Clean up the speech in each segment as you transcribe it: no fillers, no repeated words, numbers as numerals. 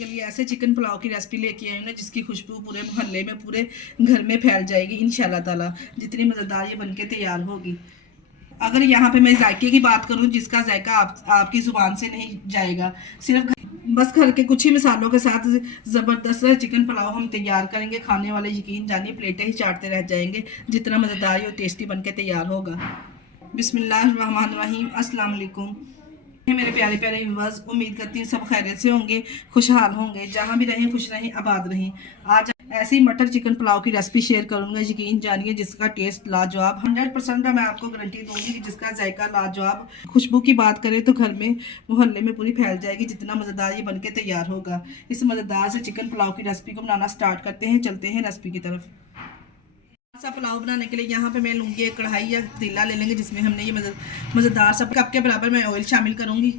के लिए ऐसे चिकन पुलाव की रेसिपी लेके आई हूँ ना, जिसकी खुशबू पूरे मोहल्ले में, पूरे घर में फैल जाएगी इंशाल्लाह ताला। जितनी मज़ेदार ये बनके तैयार होगी। अगर यहाँ पे मैं जायके की बात करूँ, जिसका जायका आपकी ज़ुबान से नहीं जाएगा, सिर्फ बस घर के कुछ ही मिसालों के साथ ज़बरदस्त चिकन पुलाव हम तैयार करेंगे। खाने वाले यकीन जानिए प्लेटें ही चाटते रह जाएंगे, जितना मज़ेदार और टेस्टी बनके तैयार होगा। बिस्मिल्लाहिर्रहमानिर्रहीम, अस्सलाम वालेकुम मेरे प्यारे प्यारे व्यूअर्स। उम्मीद करती हूँ सब खैरियत से होंगे, खुशहाल होंगे, जहाँ भी रहें खुश रहें, आबाद रहें। आज ऐसी मटर चिकन पुलाव की रेसिपी शेयर करूँगा, यकीन जानिए जिसका टेस्ट लाजवाब 100% मैं आपको गारंटी दूंगी कि जिसका जायका लाजवाब। खुशबू की बात करें तो घर में, मोहल्ले में पूरी फैल जाएगी, जितना मज़ेदार ये बनके तैयार होगा। इस मज़ेदार से चिकन पुलाव की रेसिपी को बनाना स्टार्ट करते हैं, चलते हैं रेसिपी की तरफ। सा पुलाव बनाने के लिए यहाँ पे मैं लूँगी एक कढ़ाई या पतीला ले लेंगे, जिसमें हमने ये मज़ेदार सा कप के बराबर मैं ऑयल शामिल करूँगी।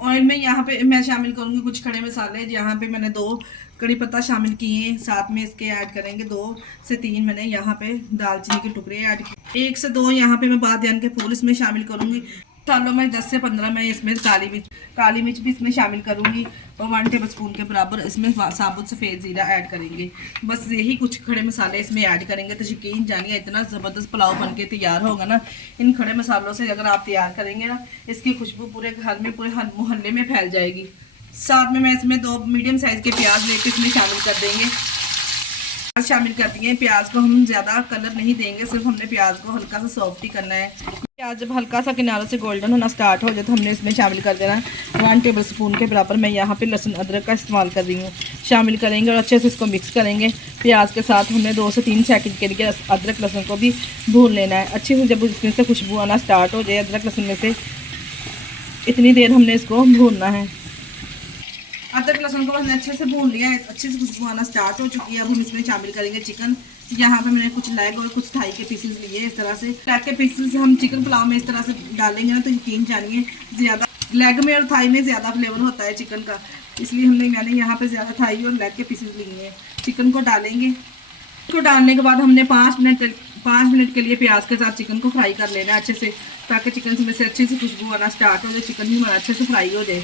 ऑयल में यहाँ पे मैं शामिल करूँगी कुछ खड़े मसाले। यहाँ पे मैंने 2 कड़ी पत्ता शामिल किए हैं, साथ में इसके ऐड करेंगे 2 से 3 मैंने यहाँ पे दालचीनी के टुकड़े ऐड किए। 1 से 2 यहाँ पे मैं बादियान के फूल इसमें शामिल करूँगी। मसालों में 10 से 15 मैं इसमें काली मिर्च भी इसमें शामिल करूँगी, और 1 टेबल स्पून के बराबर इसमें साबुत सफ़ेद ज़ीरा ऐड करेंगे। बस यही कुछ खड़े मसाले इसमें ऐड करेंगे, तो यकीन जानिए इतना ज़बरदस्त पुलाव बनके तैयार होगा ना। इन खड़े मसालों से अगर आप तैयार करेंगे ना, इसकी खुशबू पूरे घर में, पूरे मोहल्ले में फैल जाएगी। साथ में मैं इसमें 2 मीडियम साइज़ के प्याज लेकर इसमें शामिल कर देंगे। शामिल कर दिए। प्याज को हम ज़्यादा कलर नहीं देंगे, सिर्फ हमने प्याज को हल्का सा सॉफ्ट ही करना है। प्याज जब हल्का सा किनारों से गोल्डन होना स्टार्ट हो जाए तो हमने इसमें शामिल कर देना है 1 टेबल स्पून के बराबर मैं यहाँ पे लहसुन अदरक का इस्तेमाल कर रही हूँ। शामिल करेंगे और अच्छे से इसको मिक्स करेंगे। प्याज के साथ हमने 2 से 3 सेकंड के लिए अदरक लहसुन को भी भून लेना है अच्छे से। जब इसमें से खुशबू आना स्टार्ट हो जाए अदरक लहसुन में से, इतनी देर हमने इसको भूनना है। अदरक लहसुन को हमने अच्छे से भून लिया है, अच्छे से खुशबू आना स्टार्ट हो चुकी है। अब हम इसमें शामिल करेंगे चिकन। यहाँ पे मैंने कुछ लेग और कुछ थाई के पीसेस लिए। इस तरह से लेग के पीसेस हम चिकन पुलाव में इस तरह से डालेंगे ना, तो यकीन जानिए ज़्यादा लेग में और थाई में ज़्यादा फ्लेवर होता है चिकन का, इसलिए मैंने यहाँ पे ज़्यादा थाई और लेग के पीसेस लिए हैं। चिकन को डालेंगे। इसको डालने के बाद हमने 5 मिनट के लिए प्याज के साथ चिकन को फ्राई कर लेना है अच्छे से, ताकि चिकन में से अच्छे से खुशबू आना स्टार्ट हो जाए, चिकन भी हमारा अच्छे से फ्राई हो जाए।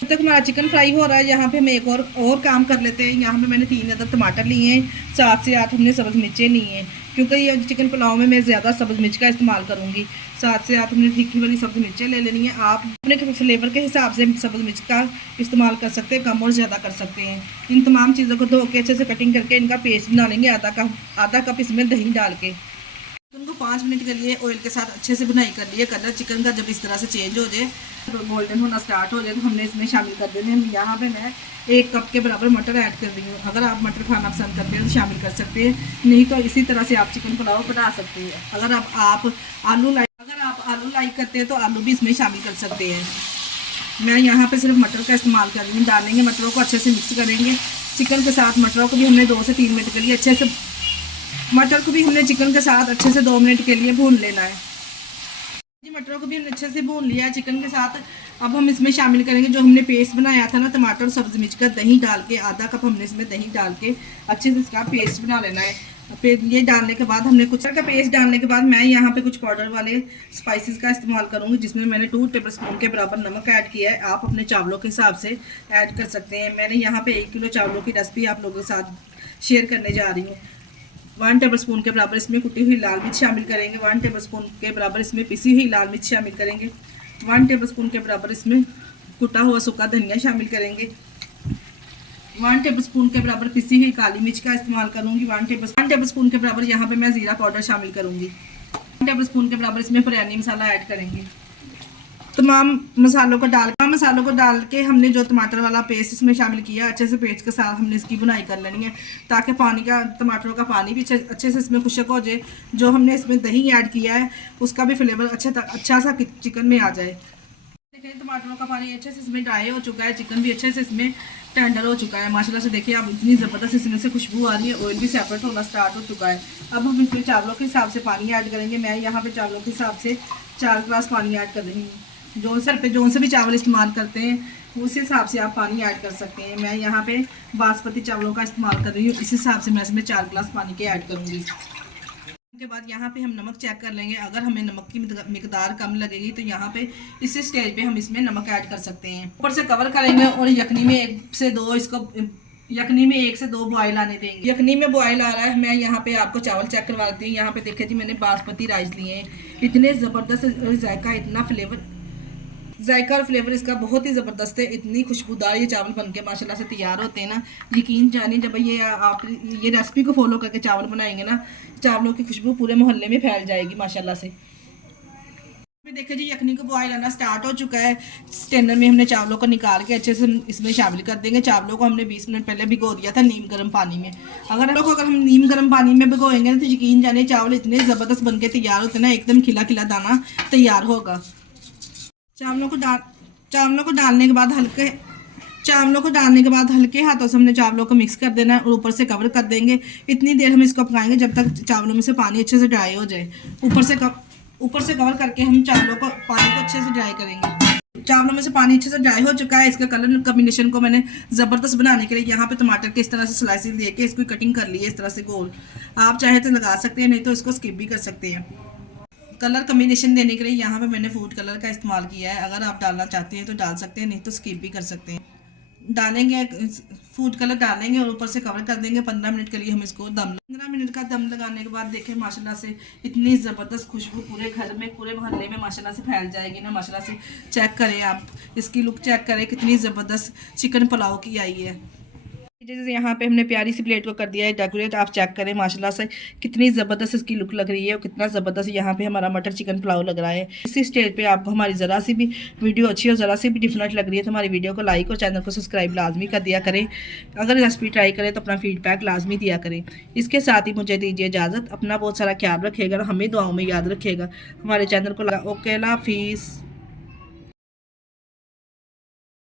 जब तक हमारा चिकन फ्राई हो रहा है, यहाँ पे हम एक और काम कर लेते हैं। यहाँ पे मैंने 3 अदद टमाटर लिए हैं, 7 से 8 हमने सब्ज़ मिर्चें ली हैं, क्योंकि ये चिकन पुलाव में मैं ज़्यादा सब्ज़ मिर्च का इस्तेमाल करूँगी। 7 से 8 हमने तीखी वाली सब्ज़ मिर्चें ले लेनी है। आप अपने फ्लेवर के हिसाब से सब्ज़ मिर्च का इस्तेमाल कर सकते हैं, कम और ज़्यादा कर सकते हैं। इन तमाम चीज़ों को धो के अच्छे से कटिंग करके इनका पेस्ट बना लेंगे, आधा कप इसमें दही डाल के। चिकन को 5 मिनट के लिए ऑयल के साथ अच्छे से बुनाई कर लिए। कलर चिकन का जब इस तरह से चेंज हो जाए, तो गोल्डन होना स्टार्ट हो जाए, तो हमने इसमें शामिल कर देने हैं। यहाँ पे मैं 1 कप के बराबर मटर ऐड कर रही हूँ। अगर आप मटर खाना पसंद करते हैं तो शामिल कर सकते हैं, नहीं तो इसी तरह से आप चिकन पुलाव बना सकते हैं। अगर आप आलू लाइक करते हैं तो आलू भी इसमें शामिल कर सकते हैं। मैं यहाँ पे सिर्फ मटर का इस्तेमाल कर रही हूँ। डालेंगे, मटरों को अच्छे से मिक्स करेंगे। चिकन के साथ मटरों को भी हमने 2 से 3 मिनट के लिए अच्छे से, मटर को भी हमने चिकन के साथ अच्छे से 2 मिनट के लिए भून लेना है। मटरों को भी हमने अच्छे से भून लिया है चिकन के साथ। अब हम इसमें शामिल करेंगे जो हमने पेस्ट बनाया था ना, टमाटर और सब्ज़ मिर्च का, दही डाल के आधा कप हमने इसमें दही डाल के अच्छे से इसका पेस्ट बना लेना है। फिर ये डालने के बाद हमने कुछ का पेस्ट डालने के बाद मैं यहाँ पे कुछ पाउडर वाले स्पाइसेस का इस्तेमाल करूँगी, जिसमें मैंने 2 टेबल स्पून के बराबर नमक ऐड किया है। आप अपने चावलों के हिसाब से ऐड कर सकते हैं। मैंने यहाँ पे 1 किलो चावलों की रेसिपी आप लोगों के साथ शेयर करने जा रही हूँ। 1 टेबल स्पून के बराबर इसमें कुटी हुई लाल मिर्च शामिल करेंगे। 1 टेबल स्पून के बराबर इसमें पिसी हुई लाल मिर्च शामिल करेंगे। 1 टेबल स्पून के बराबर इसमें कुटा हुआ सूखा धनिया शामिल करेंगे। 1 टेबल स्पून के बराबर पिसी हुई काली मिर्च का इस्तेमाल करूँगी। 1 टेबल स्पून के बराबर यहाँ पे मैं ज़ीरा पाउडर शामिल करूँगी। 1 टेबल स्पून के बराबर इसमें बिरयानी मसाला ऐड करेंगे। तमाम मसालों को डाल के हमने जो टमाटर वाला पेस्ट इसमें शामिल किया, अच्छे से पेस्ट के साथ हमने इसकी बुनाई कर लेनी है, ताकि टमाटरों का पानी भी अच्छे से इसमें खुशक हो जाए। जो हमने इसमें दही ऐड किया है उसका भी फ्लेवर अच्छा सा चिकन में आ जाए। देखिए टमाटरों का पानी अच्छे से इसमें ड्राई हो चुका है, चिकन भी अच्छे से इसमें टेंडर हो चुका है माशाल्लाह से। देखिए अब इतनी ज़बरदस्त इसमें से खुशबू आ रही है, ऑयल भी सेपरेट होना स्टार्ट हो चुका है। अब हम इसमें चावलों के हिसाब से पानी ऐड करेंगे। मैं यहाँ पे चावलों के हिसाब से 4 गिलास पानी ऐड कर रही हूँ। जौन से भी चावल इस्तेमाल करते हैं उस हिसाब से आप पानी ऐड कर सकते हैं। मैं यहाँ पे बासमती चावलों का इस्तेमाल कर रही हूँ, इस हिसाब से मैं इसमें 4 गिलास पानी के ऐड करूँगी। के बाद यहाँ पे हम नमक चेक कर लेंगे। अगर हमें नमक की मिकदार कम लगेगी तो यहाँ पे इसी स्टेज पे हम इसमें नमक ऐड कर सकते हैं। ऊपर से कवर करेंगे और यखनी में एक से दो बॉयल आने देंगे। यखनी में बॉयल आ रहा है, मैं यहाँ पे आपको चावल चेक करवा देती हूँ। यहाँ पे देखिए जी, मैंने बासमती राइस लिए हैं। इतने ज़बरदस्त जायका, इतना जायका और फ्लेवर इसका बहुत ही ज़बरदस्त है। इतनी खुशबूदार ये चावल बनके माशाल्लाह से तैयार होते हैं ना, यकीन जानिए जब आप ये रेसिपी को फॉलो करके चावल बनाएंगे ना, चावलों की खुशबू पूरे मोहल्ले में फैल जाएगी माशाल्लाह से। देखिए जी, यखनी को बॉयल आना स्टार्ट हो चुका है। स्टेनर में हमने चावलों को निकाल के अच्छे से इसमें शामिल कर देंगे। चावलों को हमने 20 मिनट पहले भिगो दिया था नीम गर्म पानी में। अगर हम नीम गर्म पानी में भिगोएंगे तो यकीन जानिए चावल इतने ज़बरदस्त बनके तैयार होते हैं ना, एकदम खिला खिला दाना तैयार होगा। चावलों को डालने के बाद हल्के हाथों से हमने चावलों को मिक्स कर देना है और ऊपर से कवर कर देंगे। इतनी देर हम इसको पकाएंगे जब तक चावलों में से पानी अच्छे से ड्राई हो जाए। ऊपर से कवर करके हम पानी को अच्छे से ड्राई करेंगे। चावलों में से पानी अच्छे से ड्राई हो चुका है। इसका कलर कॉम्बिनेशन को मैंने ज़बरदस्त बनाने के लिए यहाँ पे टमाटर के इस तरह से स्लाइसेस लेके इसको कटिंग कर ली है, इस तरह से गोल। आप चाहे तो लगा सकते हैं, नहीं तो इसको स्किप भी कर सकते हैं। कलर कॉम्बिनेशन देने के लिए यहाँ पे मैंने फूड कलर का इस्तेमाल किया है। अगर आप डालना चाहते हैं तो डाल सकते हैं, नहीं तो स्किप भी कर सकते हैं। फूड कलर डालेंगे और ऊपर से कवर कर देंगे। 15 मिनट के लिए हम इसको 15 मिनट का दम लगाने के बाद देखें माशाल्लाह से इतनी ज़बरदस्त खुशबू पूरे घर में, पूरे मोहल्ले में माशाल्लाह से फैल जाएगी ना। माशाल्लाह से चेक करें, आप इसकी लुक चेक करें, कितनी ज़बरदस्त चिकन पुलाव की आई है। जैसे यहाँ पे हमने प्यारी सी प्लेट को कर दिया है डेकोरेट। आप चेक करें माशाल्लाह से कितनी ज़बरदस्त इसकी लुक लग रही है और कितना ज़बरदस्त यहाँ पे हमारा मटर चिकन पुलाव लग रहा है। इसी स्टेज पे आपको हमारी ज़रा सी भी वीडियो अच्छी और ज़रा सी भी डिफरेंट लग रही है तो हमारी वीडियो को लाइक और चैनल को सब्सक्राइब लाजमी कर दिया करें। अगर रेसिपी ट्राई करें तो अपना फीडबैक लाजमी दिया करें। इसके साथ ही मुझे दीजिए इजाज़त। अपना बहुत सारा ख्याल रखिएगा और हमें दुआओं में याद रखिएगा। हमारे चैनल को ओके, अल्लाह हाफिज़।